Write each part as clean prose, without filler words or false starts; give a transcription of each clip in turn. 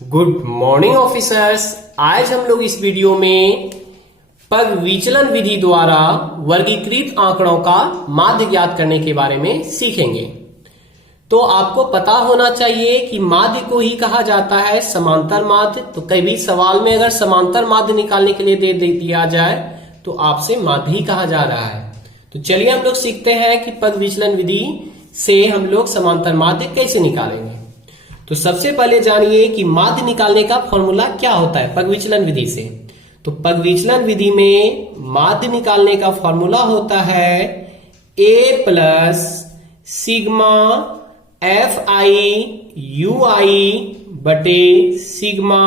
Good morning officers. आज हम लोग इस वीडियो में पग विचलन विधि द्वारा वर्गीकृत आंकड़ों का माध्य ज्ञात करने के बारे में सीखेंगे। तो आपको पता होना चाहिए कि माध्य को ही कहा जाता है समांतर माध्य। तो कभी सवाल में अगर समांतर माध्य निकालने के लिए दे दिया जाए तो आपसे माध्य ही कहा जा रहा है। तो चलिए हम लोग सीखते हैं कि पग विचलन विधि से हम लोग समांतर माध्य कैसे निकालेंगे। तो सबसे पहले जानिए कि माध्य निकालने का फॉर्मूला क्या होता है पग विचलन विधि से। तो पग विचलन विधि में माध्य निकालने का फॉर्मूला होता है a plus sigma f i u i बटे sigma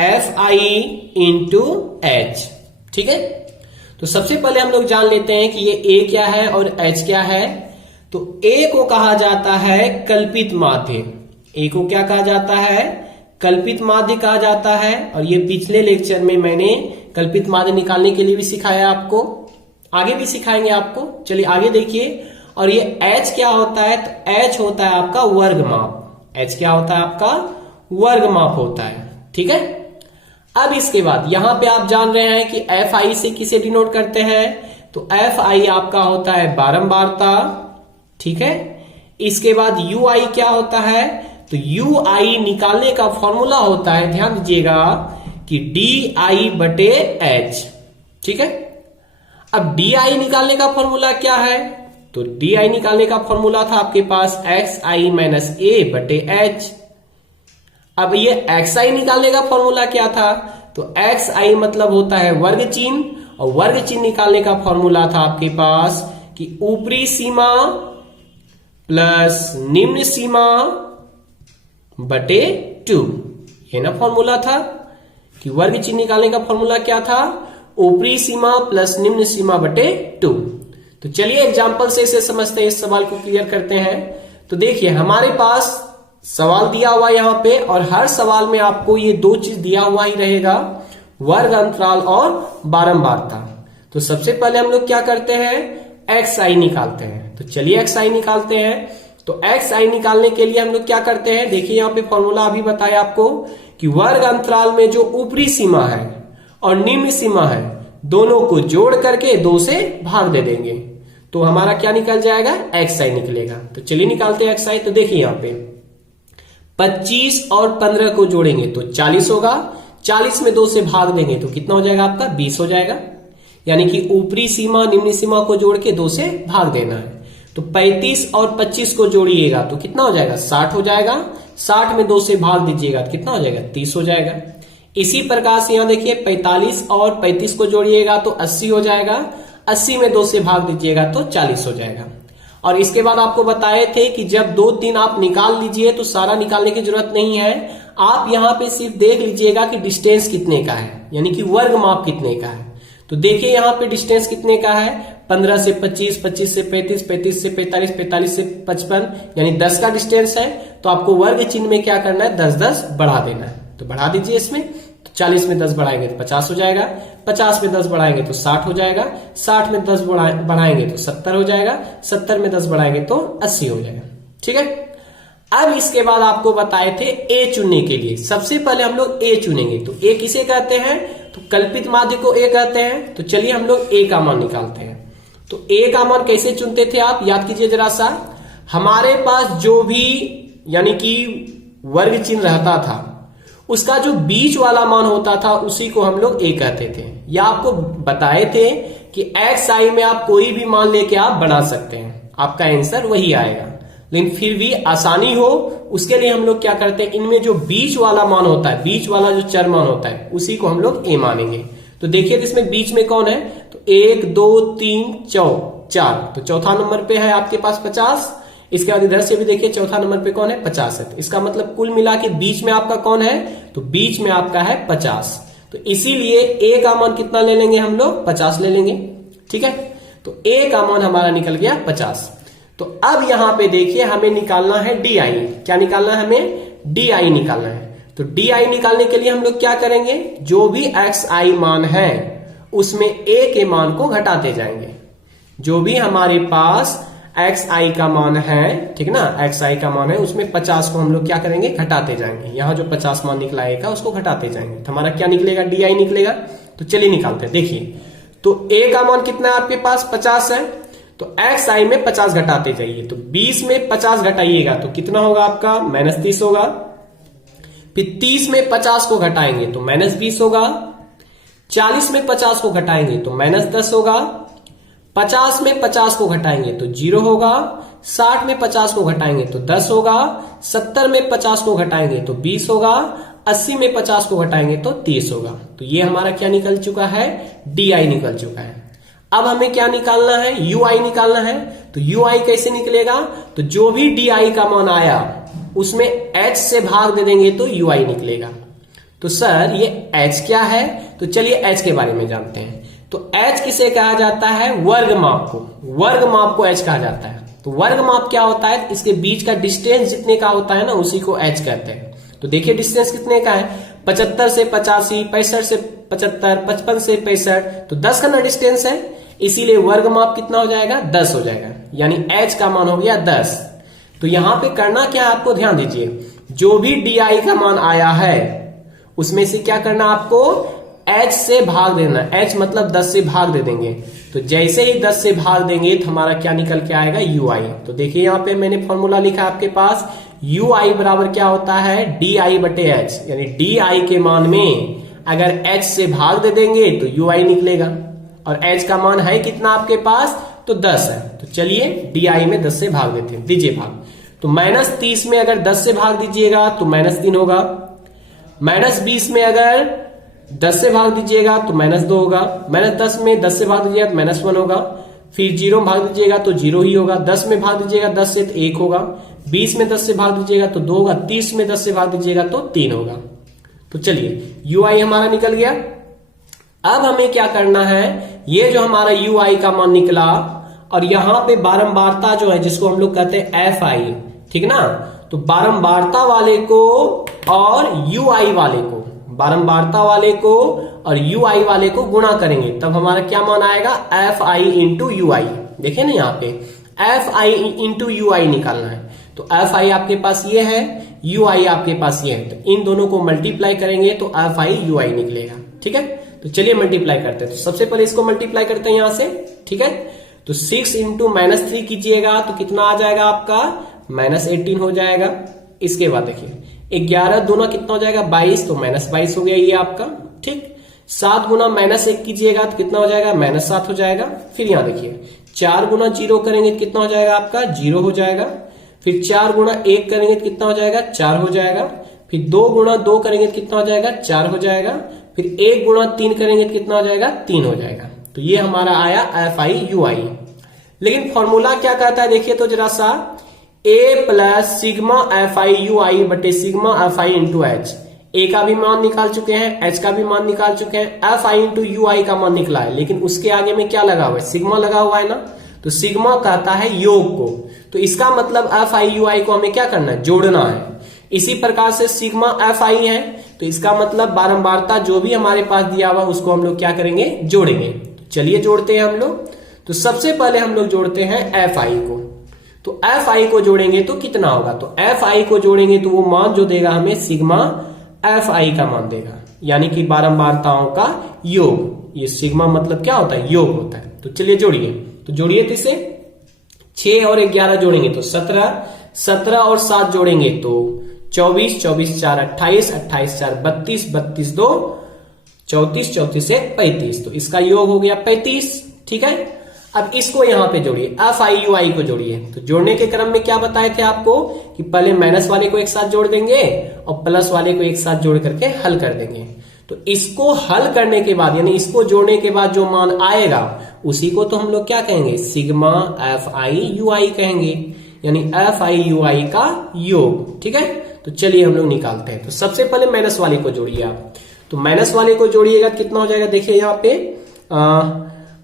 f i into h. ठीक है, तो सबसे पहले हम लोग जान लेते हैं कि ये a क्या है और h क्या है। तो a को कहा जाता है कल्पित माध्य। ए को क्या कहा जाता है? कल्पित माध्य कहा जाता है। और ये पिछले लेक्चर में मैंने कल्पित माध्य निकालने के लिए भी सिखाया आपको, आगे भी सिखाएंगे आपको। चलिए आगे देखिए। और ये h क्या होता है? तो h होता है आपका वर्ग माप। h क्या होता है? आपका वर्ग माप होता है। ठीक है, अब इसके बाद यहां पे आप जान रहे हैं कि एफ आई से किसे डिनोट करते हैं। तो एफ आई आपका होता है बारंबारता। ठीक है, इसके बाद यू आई क्या होता है? तो यू आई निकालने का फॉर्मूला होता है, ध्यान दीजिएगा, कि डी आई बटे एच। ठीक है, अब डी आई निकालने का फॉर्मूला क्या है? तो डी आई निकालने का फॉर्मूला था आपके पास एक्स आई माइनस ए बटे एच। अब ये एक्स आई निकालने का फॉर्मूला क्या था? तो एक्स आई मतलब होता है वर्ग चिन्ह, और वर्ग चिन्ह निकालने का फॉर्मूला था आपके पास कि ऊपरी सीमा प्लस निम्न सीमा बटे 2। ये ना फॉर्मूला था कि वर्ग चिन्ह निकालने का फॉर्मूला क्या था? ऊपरी सीमा प्लस निम्न सीमा बटे 2। तो चलिए एग्जांपल से इसे समझते हैं, इस सवाल को क्लियर करते हैं। तो देखिए हमारे पास सवाल दिया हुआ है यहाँ पे, और हर सवाल में आपको ये दो चीज दिया हुआ ही रहेगा, वर्ग अंतराल और बारंबारता। तो सबसे पहले हम लोग क्या करते हैं? एक्स आई निकालते हैं। तो चलिए एक्स आई निकालते हैं। तो एक्स आई निकालने के लिए हम लोग क्या करते हैं? देखिए यहाँ पे फॉर्मूला अभी बताया आपको कि वर्ग अंतराल में जो ऊपरी सीमा है और निम्न सीमा है दोनों को जोड़ करके 2 से भाग दे देंगे, तो हमारा क्या निकल जाएगा? एक्स आई निकलेगा। तो चलिए निकालते हैं एक्स आई। तो देखिए यहाँ पे 25 और 15 को जोड़ेंगे तो 40 होगा। 40 में 2 से भाग देंगे तो कितना हो जाएगा? आपका 20 हो जाएगा। यानी कि ऊपरी सीमा निम्न सीमा को जोड़ के 2 से भाग देना है। तो 35 और 25 को जोड़िएगा तो कितना हो जाएगा? 60 हो जाएगा। 60 में 2 से भाग दीजिएगा तो कितना हो जाएगा? 30 हो जाएगा। इसी प्रकार से यहाँ देखिए 45 और 35 को जोड़िएगा तो 80 हो जाएगा। 80 में 2 से भाग दीजिएगा तो 40 हो जाएगा। और इसके बाद आपको बताए थे कि जब 2-3 आप निकाल लीजिए तो सारा निकालने की जरूरत नहीं है, आप यहाँ पे सिर्फ देख लीजिएगा कि डिस्टेंस कितने का है, यानी कि वर्ग माप कितने का है। तो देखिए यहाँ पे डिस्टेंस कितने का है? 15 से 25, 25 से 35, 35 से 45, 45 से 55, यानी 10 का डिस्टेंस है। तो आपको वर्ग चिन्ह में क्या करना है? 10-10 बढ़ा देना है। तो बढ़ा दीजिए इसमें। तो 40 में 10 बढ़ाएंगे तो 50 हो जाएगा। 50 में 10 बढ़ाएंगे तो 60 हो जाएगा। 60 में 10 बढ़ाएंगे तो 70 हो जाएगा। 70 में 10 बढ़ाएंगे तो 80 हो जाएगा। ठीक है, अब इसके बाद आपको बताए थे ए चुनने के लिए। सबसे पहले हम लोग ए चुनेंगे। तो ए किसे कहते हैं? तो कल्पित माध्य को ए कहते हैं। तो चलिए हम लोग ए का मान निकालते हैं। तो ए का मान कैसे चुनते थे आप? याद कीजिए जरा सा। हमारे पास जो भी यानी कि वर्ग चिन्ह रहता था उसका जो बीच वाला मान होता था उसी को हम लोग ए कहते थे। या आपको बताए थे कि एक्स आई में आप कोई भी मान लेके आप बना सकते हैं, आपका आंसर वही आएगा। लेकिन फिर भी आसानी हो उसके लिए हम लोग क्या करते हैं? इनमें जो बीच वाला मान होता है, बीच वाला जो चर मान होता है उसी को हम लोग ए मानेंगे। तो देखिए इसमें बीच में कौन है? तो 1 2 3 4। तो चौथा नंबर पे है आपके पास 50। इसके बाद इधर से भी देखिए चौथा नंबर पे कौन है? 50 है। तो इसका मतलब कुल मिला के बीच में आपका कौन है? तो बीच में आपका है 50। तो इसीलिए ए का मान कितना ले लेंगे हम लोग? 50 ले लेंगे। ठीक है, तो ए का मान हमारा निकल गया 50। तो अब यहां पे देखिए हमें निकालना है डी आई। क्या निकालना है हमें? डी आई निकालना है। तो डी आई निकालने के लिए हम लोग क्या करेंगे? जो भी एक्स आई मान है उसमें ए के मान को घटाते जाएंगे। जो भी हमारे पास एक्स आई का मान है, ठीक ना, एक्स आई का मान है, उसमें 50 को हम लोग क्या करेंगे, घटाते जाएंगे। यहाँ जो 50 मान निकला ए का उसको घटाते जाएंगे तो हमारा क्या निकलेगा, डी आई निकलेगा। तो चलिए निकालते हैं। देखिए तो ए का मान कितना है आपके पास, 50 है, तो एक्स आई में 50 घटाते जाइए, तो 20 में 50 घटाइएगा तो कितना होगा आपका, -30 होगा। फिर 30 में 50 को घटाएंगे तो -20 होगा। 40 में 50 को घटाएंगे तो -10 होगा। 50 में 50 को घटाएंगे तो 0 होगा। 60 में 50 को घटाएंगे तो 10 होगा। 70 में 50 को घटाएंगे तो 20 होगा। 80 में 50 को घटाएंगे तो 30 होगा। तो ये हमारा क्या निकल चुका है, डी आई निकल चुका है। अब हमें क्या निकालना है, यू आई निकालना है। तो यू आई कैसे निकलेगा, तो जो भी डी आई का मान आया उसमें एच से भाग दे देंगे तो यू आई निकलेगा। तो सर ये एच क्या है, तो चलिए एच के बारे में जानते हैं। तो एच किसे कहा जाता है, वर्ग माप को, वर्ग माप को एच कहा जाता है। तो वर्ग माप क्या होता है, इसके बीच का डिस्टेंस जितने का होता है ना उसी को एच कहते हैं। तो देखिए डिस्टेंस कितने का है, 75 से 85, 65 से 75, 55 से 65, तो 10 का ना डिस्टेंस है, इसीलिए वर्ग माप कितना हो जाएगा, 10 हो जाएगा, यानी एच का मान हो गया 10। तो यहां पे करना क्या है, आपको ध्यान दीजिए, जो भी डी आई का मान आया है उसमें से क्या करना, आपको h से भाग देना। h मतलब 10 से भाग दे देंगे। तो जैसे ही 10 से भाग देंगे तो हमारा क्या निकल के आएगा, यू आई। तो देखिए यहाँ पे मैंने फॉर्मूला लिखा आपके पास, यू आई बराबर क्या होता है, डी आई बटे एच, यानी डी आई के मान में अगर h से भाग दे देंगे तो यू आई निकलेगा। और h का मान है कितना आपके पास, तो 10 है। तो चलिए डी आई में 10 से भाग देते हैं, दीजिए भाग। तो -30 में अगर 10 से भाग दीजिएगा तो -3 होगा। -20 में अगर 10 से भाग दीजिएगा तो -2 होगा। -10 में 10 से भाग दीजिएगा तो -1 होगा। फिर 0 में भाग दीजिएगा तो 0 ही होगा। 10 में भाग दीजिएगा 10 से तो 1 होगा। 20 में 10 से भाग दीजिएगा तो 2 होगा। 30 में 10 से भाग दीजिएगा तो 3 होगा। तो चलिए यू आई हमारा निकल गया। अब हमें क्या करना है, ये जो हमारा यू आई का मान निकला और यहाँ पे बारंबारता जो है जिसको हम लोग कहते हैं एफ आई, ठीक ना, तो बारंबारता वाले को और यू आई वाले को, बारंबारता वाले को और यू आई वाले को गुणा करेंगे तब हमारा क्या मान आएगा, एफ आई इंटू यू आई। देखिए ना यहाँ पे एफ आई इंटू यू आई निकालना है। तो एफ आई आपके पास ये है, यू आई आपके पास ये है, तो इन दोनों को मल्टीप्लाई करेंगे तो एफ आई यू आई निकलेगा। ठीक है, तो चलिए मल्टीप्लाई करते हैं। तो सबसे पहले इसको मल्टीप्लाई करते हैं यहां से। ठीक है, तो 6 इंटू -3 कीजिएगा तो कितना आ जाएगा आपका, -18 हो जाएगा। इसके बाद देखिए 11 दूना कितना हो जाएगा, 22, तो -22 हो गया ये आपका। ठीक, 7 गुना -1 कीजिएगा तो कितना हो जाएगा, -7 हो जाएगा। फिर यहाँ देखिए 4 गुना 0 करेंगे तो कितना हो जाएगा आपका, 0 हो जाएगा। फिर 4 गुना 1 करेंगे तो कितना हो जाएगा, 4 हो जाएगा। फिर 2 गुना 2 करेंगे तो कितना हो जाएगा, 4 हो जाएगा। फिर 1 गुना 3 करेंगे तो कितना हो जाएगा, 3 हो जाएगा। तो ये हमारा आया एफ आई यू आई। लेकिन फॉर्मूला क्या कहता है, देखिए तो जरा सा, a plus sigma f i u i बटे sigma f i into h. A का भी मान निकाल चुके हैं, एच का भी मान निकाल चुके हैं, एफ आई इंटू यू आई का मान निकला है, लेकिन उसके आगे में क्या लगा हुआ है, सिग्मा लगा हुआ है ना। तो सिग्मा कहता है योग को, तो इसका मतलब एफ आई यू आई को हमें क्या करना है, जोड़ना है। इसी प्रकार से सिग्मा एफ आई है, तो इसका मतलब बारंबारता जो भी हमारे पास दिया हुआ उसको हम लोग क्या करेंगे, जोड़ेंगे। तो चलिए जोड़ते हैं हम लोग। तो सबसे पहले हम लोग जोड़ते हैं एफ आई को। तो एफ आई को जोड़ेंगे तो कितना होगा, तो एफ आई को जोड़ेंगे तो वो मान जो देगा हमें सिग्मा एफ आई का मान देगा, यानी कि बारंबारताओं का योग। ये सिग्मा मतलब क्या होता है, योग होता है। तो चलिए जोड़िए, तो जोड़िए तो इसे 6 और 11 जोड़ेंगे तो 17, 17 और 7 जोड़ेंगे तो 24, 24 4 28, 28 4 32, 32 2 34, 34 से 35, तो इसका योग हो गया 35। ठीक है, अब इसको यहां पे जोड़िए, एफ आई यू आई को जोड़िए। तो जोड़ने के क्रम में क्या बताए थे आपको कि पहले माइनस वाले को एक साथ जोड़ देंगे और प्लस वाले को एक साथ जोड़ करके हल कर देंगे। तो इसको हल करने के बाद यानी इसको जोड़ने के बाद जो मान आएगा उसी को तो हम लोग क्या कहेंगे, सिग्मा एफ आई यू आई कहेंगे, यानी एफ आई यू आई का योग। ठीक है, तो चलिए हम लोग निकालते हैं। तो सबसे पहले माइनस वाले को जोड़िए आप। तो माइनस वाले को जोड़िएगा कितना हो जाएगा, देखिए यहाँ पे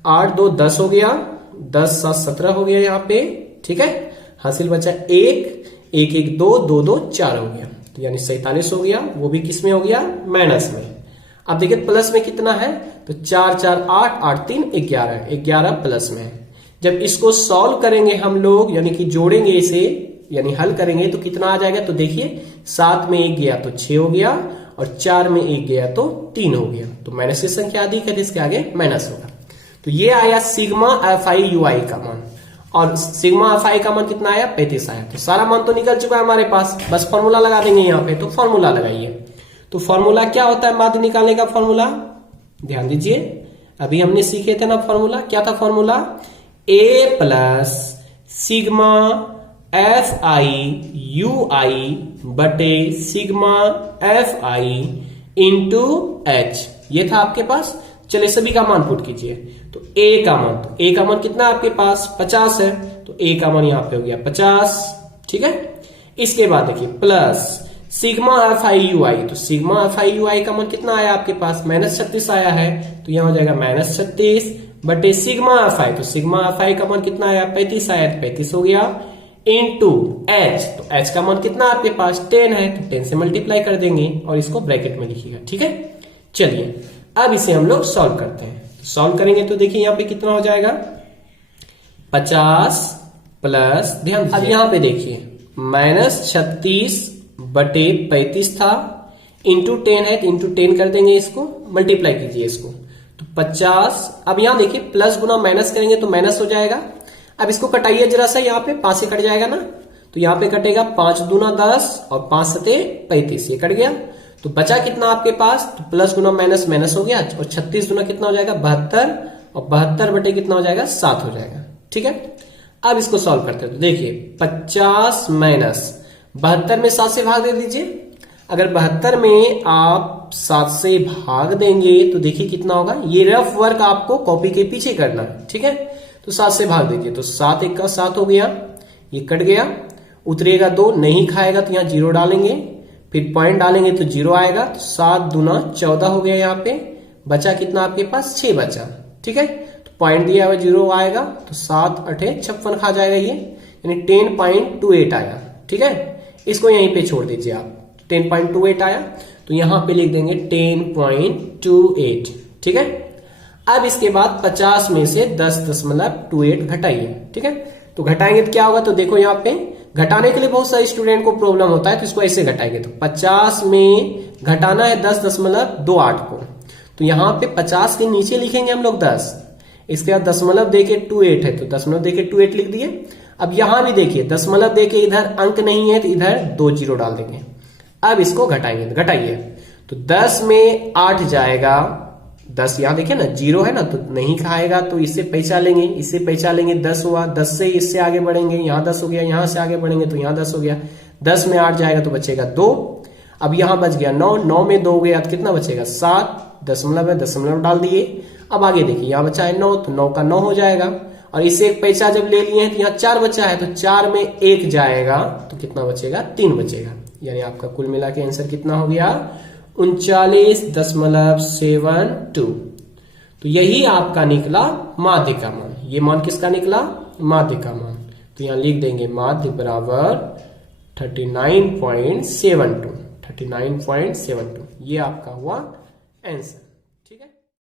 8 2 10 हो गया, 10 7 17 हो गया यहाँ पे। ठीक है, हासिल बचा 1 1 1 2 2 2 4 हो गया, तो यानी 47 हो गया। वो भी किस में हो गया, माइनस में। अब देखिए प्लस में कितना है, तो 4 4 8 8 3 11, 11 प्लस में है। जब इसको सॉल्व करेंगे हम लोग, यानी कि जोड़ेंगे इसे, यानी हल करेंगे, तो कितना आ जाएगा? तो देखिए 7 में 1 गया तो 6 हो गया, और 4 में 1 गया तो 3 हो गया। तो माइनस की संख्या अधिक है तो इसके आगे माइनस होगा। तो ये आया सिग्मा FI/UI का मान, और सिग्मा FI का मान कितना आया? 35 आया। तो सारा मान तो निकल चुका है हमारे पास, बस फॉर्मूला लगा देंगे यहाँ पे। तो फॉर्मूला लगाइए। तो फॉर्मूला क्या होता है माध्य निकालने का? फॉर्मूला ध्यान दीजिए, अभी हमने सीखे थे ना फॉर्मूला। क्या था formula? A plus sigma FI/UI बटे सिग्मा FI इंटू H। ये था आपके पास। चलिए सभी का मान पुट कीजिए। तो A का मान, तो A का मान कितना है आपके पास? 50 है। तो A का मान यहां पे हो गया 50, ठीक है। इसके बाद देखिए प्लस सिग्मा FI/UI, तो सिग्मा FI/UI का मान कितना आया आपके पास? -36 आया है। तो यहां हो जाएगा -36 बटे सिग्मा FI, तो सिग्मा FI का मान कितना आया? 35 आया, तो 35 हो गया, इंटू H, तो H का मान कितना आपके पास? 10 है। तो 10 से मल्टीप्लाई कर देंगे और इसको ब्रैकेट में लिखिएगा, ठीक है। चलिए अब इसे हम लोग सॉल्व करते हैं। सॉल्व करेंगे तो देखिए यहाँ पे कितना हो जाएगा? 50 प्लस, ध्यान अब यहाँ पे देखिए -36 बटे 35 था, इंटू 10 है, तो इंटू 10 कर देंगे, इसको मल्टीप्लाई कीजिए इसको। तो 50, अब यहाँ देखिए प्लस गुना माइनस करेंगे तो माइनस हो जाएगा। अब इसको कटाइए जरा सा, यहाँ पे 5 से कट जाएगा ना, तो यहाँ पे कटेगा 5 दूना 10 और 5 सते 35, ये कट गया। तो बचा कितना आपके पास? तो प्लस गुना माइनस माइनस हो गया, और 36 गुना कितना हो जाएगा? 72, और 72 बटे कितना हो जाएगा? 7 हो जाएगा, ठीक है। अब इसको सॉल्व करते हैं। तो देखिए 50 माइनस 72 में 7 से भाग दे दीजिए। अगर 72 में आप 7 से भाग देंगे तो देखिए कितना होगा। ये रफ वर्क आपको कॉपी के पीछे करना है, ठीक है। तो 7 से भाग दीजिए, तो 7 1 का 7 हो गया, ये कट गया, उतरेगा 2, नहीं खाएगा तो यहाँ 0 डालेंगे, फिर पॉइंट डालेंगे तो 0 आएगा। तो 7 दूना 14 हो गया, यहाँ पे बचा कितना आपके पास? 6 बचा, ठीक है। तो पॉइंट दिया हुआ 0 आएगा, तो 7 8 56 खा जाएगा ये, यानी 10.28 आया, ठीक है। इसको यहीं पे छोड़ दीजिए आप, 10.28 आया, तो यहां पे लिख देंगे 10.28, ठीक है। अब इसके बाद 50 में से 10.28 घटाइए, ठीक है। तो घटाएंगे तो क्या होगा? तो देखो यहाँ पे घटाने के लिए बहुत सारे स्टूडेंट को प्रॉब्लम होता है, तो इसको ऐसे घटाएंगे। तो 50 में घटाना है 10.28 को, तो यहाँ पे 50 के नीचे लिखेंगे हम लोग 10, इसके बाद दशमलव देके 28 है, तो दशमलव देके 28 लिख दिए। अब यहां भी देखिए दशमलव देके इधर अंक नहीं है, तो इधर 2 0 डाल देंगे। अब इसको घटाएंगे, घटाइए। तो 10 में 8 जाएगा, 10 यहां देखिए ना 0 है ना, तो नहीं खाएगा, तो इससे पैसा लेंगे, इससे पैसा लेंगे, 10 हुआ, 10 से इससे आगे बढ़ेंगे, यहाँ 10 हो गया, यहां से आगे बढ़ेंगे तो यहाँ 10 हो गया। 10 में 8 जाएगा तो बचेगा 2। अब यहां बच गया 9, 9 में 2 हो गया तो कितना बचेगा? 7, दशमलव है, दशमलव डाल दिए। अब आगे देखिए यहाँ बचा है 9, तो 9 का 9 हो जाएगा, और इससे एक पैसा जब ले लिए हैं तो यहाँ 4 बचा है, तो 4 में 1 जाएगा तो कितना बचेगा? 3 बचेगा। यानी आपका कुल मिला के आंसर कितना हो गया? 39.72। तो यही आपका निकला माध्य का मान। ये मान किसका निकला? माध्य का मान। तो यहां लिख देंगे माध्य बराबर 39.72। ये आपका हुआ आंसर।